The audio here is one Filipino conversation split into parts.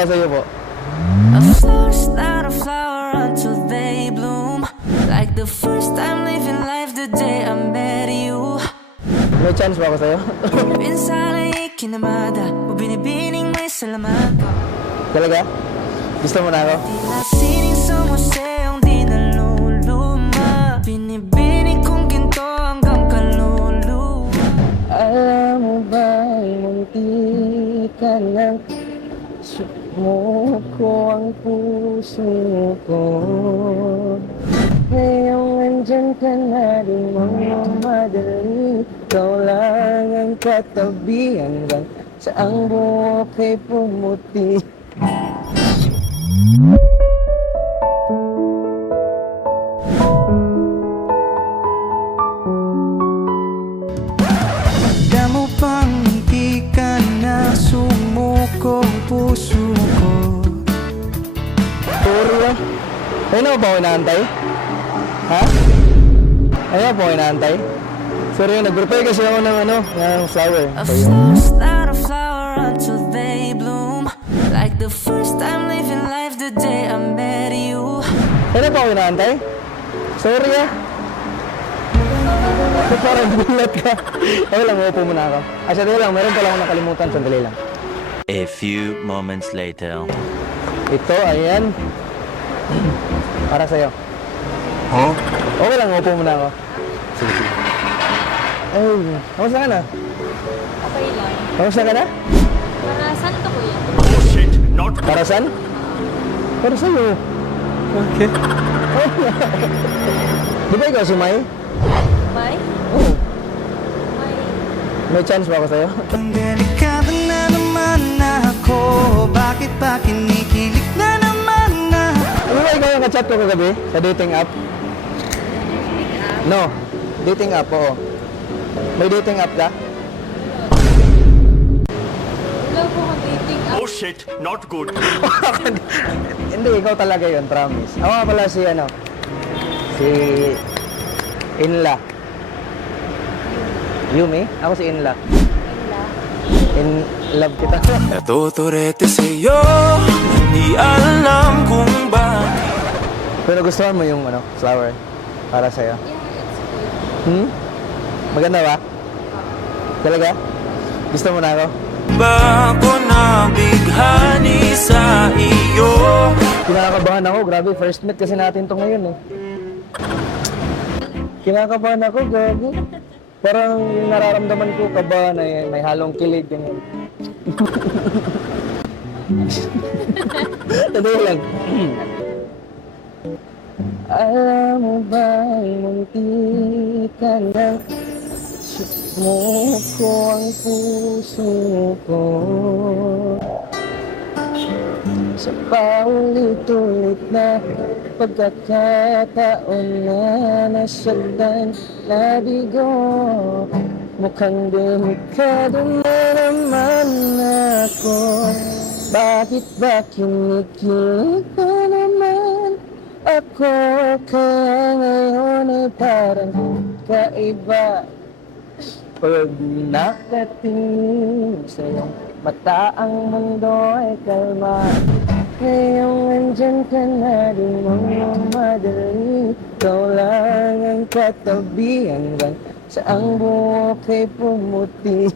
Para sa'yo po. A flower's not a flower until they bloom. Like the first time living life the day I met you. May chance ba ako sa'yo? Pinsala'y kinamada o binibining may salamat. Talaga? Gusto mo na ako? Tila sining sa museong di naluluma. Binibining kong ginto hanggang kalulu. Alam mo ba, munti ka lang. Sumuko ang puso ko. Ngayong andyan ka na, di mo madali. Ikaw lang ang katabi hanggang sa ang buhok ay pumuti. Damo pang di ka na sumuko ang puso ko. Sorry lang. Ayun na ba ako inaantay? Ha? Ayun na ba ako inaantay? Sorry, nag-prepare kasi ako ng ng flower. A flower's not a flower until they bloom. Like the first time living life the day I met you. Ayun na ba ako inaantay? Sorry ah. Parang gulat ka. Ayun lang, upo muna ako. Sandali lang, meron pala akong nakalimutan. Sandali lang. A few moments later. Ito, ayan. Para sa'yo. Huh? Okay lang, upo muna ako. Sige, sige. Ay, kamusta ka na? Okay lang. Kamusta ka na? Para saan to kuya? Para saan? Para sa'yo. Okay. Di ba ikaw si Mai? Bye? Oo. Bye. May chance ba ako sa'yo? Ang delikado na naman ako. Bakit ba kinikilig na naman na? Ano ba ikaw yung ka-chat ko kagabi sa dating app? No, dating app, oo. May dating app ka? Wala po kang dating app. Oh shit, not good. Hindi, ikaw talaga yun, promise. Ako nga pala si si Inla. Yumi? Ako si Inla. Wala. In love kita. Natuturete sa'yo, hindi alam kung bakit. Pero gustuhan mo yung flower para sa'yo? Yeah, it's good. Maganda ba? Talaga? Gusto mo na ako? Ba ako nabighani sa iyo? Kinakabahan ako, grabe. First meet kasi natin to ngayon eh. Kinakabahan ako, grabe. Parang yung nararamdaman ko, kaba na yan, may halong kilig, ganyan. Totoo lang. Alam mo ba, munti ka lang. Sumuko ang puso ko. Sa paulit-ulit na pagkakataon na nasagdan, nabigo. Mukhang delikado na naman ako. Bakit ba kinikilig ka naman ako? Kaya ngayon ay parang kaiba. Pag nakatingin sa iyong mata, ang mundo ay kalma. Ngayong andyan ka na, di mo madali. Ikaw lang ang katabi hanggang sa ang buhok ay pumuti.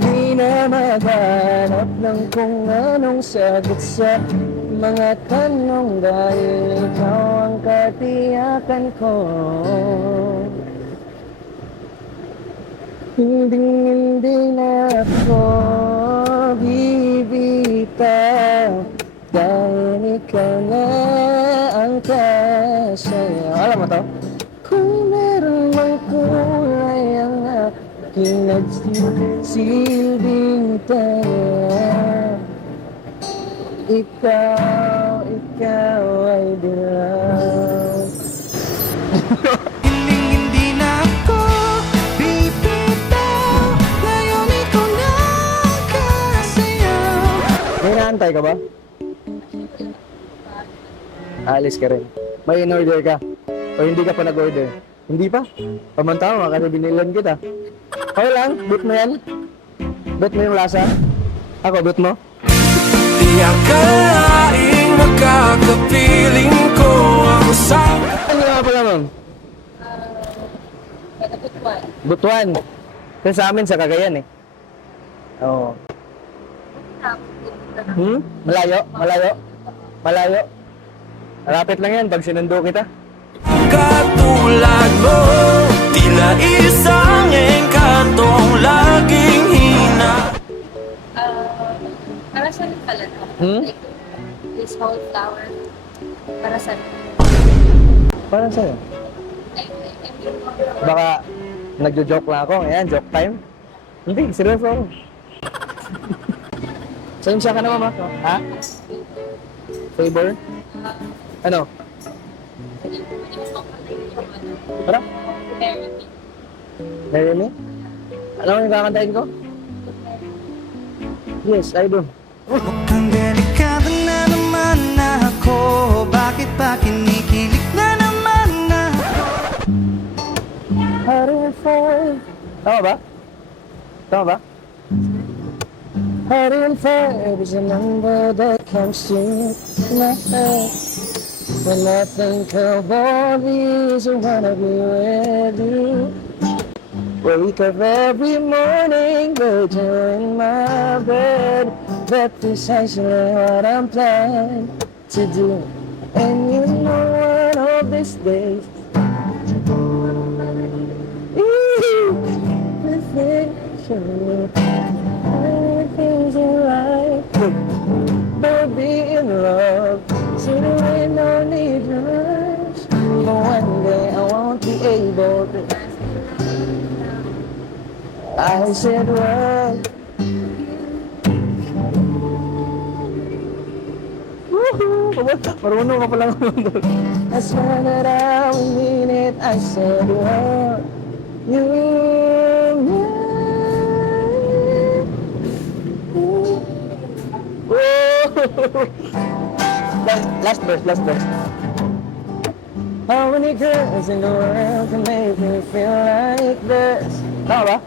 Di na maghanap ng kung anong sagot sa mga tanong, dahil ikaw ang katiyakan ko. Hindi na ako bibitaw, dahil ikaw na ang kasayaw. Alam mo to? Kung meron mang kulay ang aking nagsisilbing taya, ikaw ay dilaw. Hindi na ako bibitaw. Ngayon ikaw na ang kasayaw. May inaantay ka ba? Alis ka rin. May in-order ka. O hindi ka pa nag-order? Hindi pa? Pamantawa kasi binilan kita. Okay lang, boot mo yan. Bet mo yung lasa. Ako, bet mo. Di akalaing makakapiling ko ang usapan. Ano nga pala, ma'am? Kataputuan. Butuan. Kasi sa amin, sa Cagayan eh. Oo. Malayo? Malayo? Malayo? Malapit lang yan pag sinundo kita. Katulad mo, tila isang engkantong laging hina. Para saan pala to? Like, this whole flower. Para saan? Parang sa'yo. I mean, Baka nagjo-joke lang ako. Ayan, joke time. Hindi, seryoso ako. Sa'yo siya ka naman, ma? Ha? Favor? Ano? Tara, therapy. marry me? Alam mo yung kakantahin ko? Yes, I do. Mukhang delikado na naman ako. Bakit ba kinikilig na naman ako? Hiding fire. Tama ba? Tama ba? Hiding fire is a number that comes to my head. When I think of all these, I wanna be with you. Wake up every morning with you in my bed. That's precisely what I'm planning to do. And you know one of these days, everything's in life. Don't be in love, so there ain't no need to rush. But one day I won't be able to. I said, well, woohoo! Marunong ka pala ng I swear that I will mean it. I said, well, you, last verse, last verse. How many girls in the world can make me feel like this? Tama ba?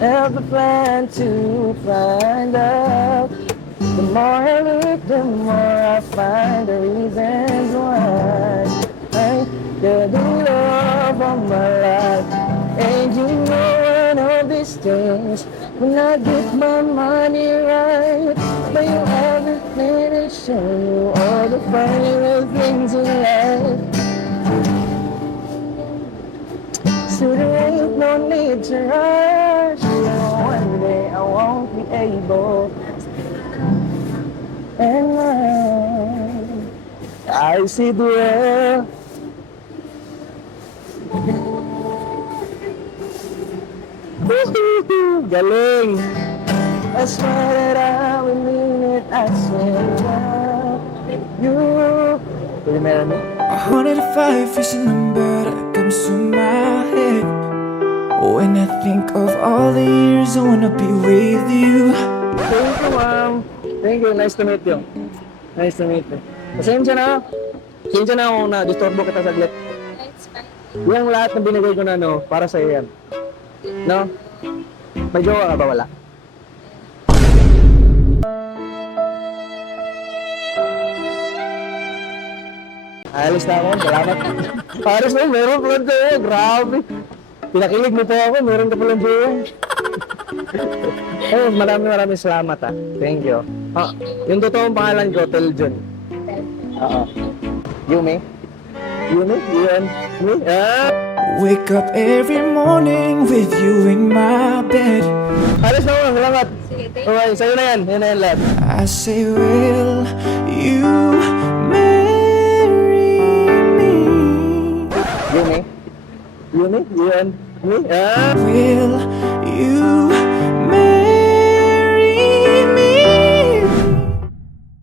Have a plan to find out. The more I look, the more I find the reasons why I get the love of my life. And you know one of these days, when I get my money right, may you have a plan to show you all the funny little things in life. So there ain't no need to rush. You know, one day I won't be able. And I see the world. Woohoo! Galing! I swear that I will mean it. I swear that you will marry me. 105 is a number that comes to my head. When I think of all the years I wanna be with you. Thank you, ma'am. Thank you. Nice to meet you. Nice to meet you. Pasensya na. Pasensya na kung na-disturbo kita saglit. It's fine. Yung lahat na binigay ko na, no, para sa'yo yan. No? May jowa ka ba? Wala? Alis na ako. Salamat. Alis na, meron pala sa'yo. Grabe. Pinakilig mo po ako. Meron ka pala sa'yo. Oh, maraming salamat ah. Thank you. Ah, yung totoong pangalan ko, Teljon. Oo. Yumi? Yumi? Yun? Me? Ah! Wake up every morning with you in my bed. Alis na ako. Salamat. Sige, thank you. Okay, sa'yo na yan. Yan na yan lahat. I say, will you marry me? Yumi? Yumi? Yun? Me? Ah! Will you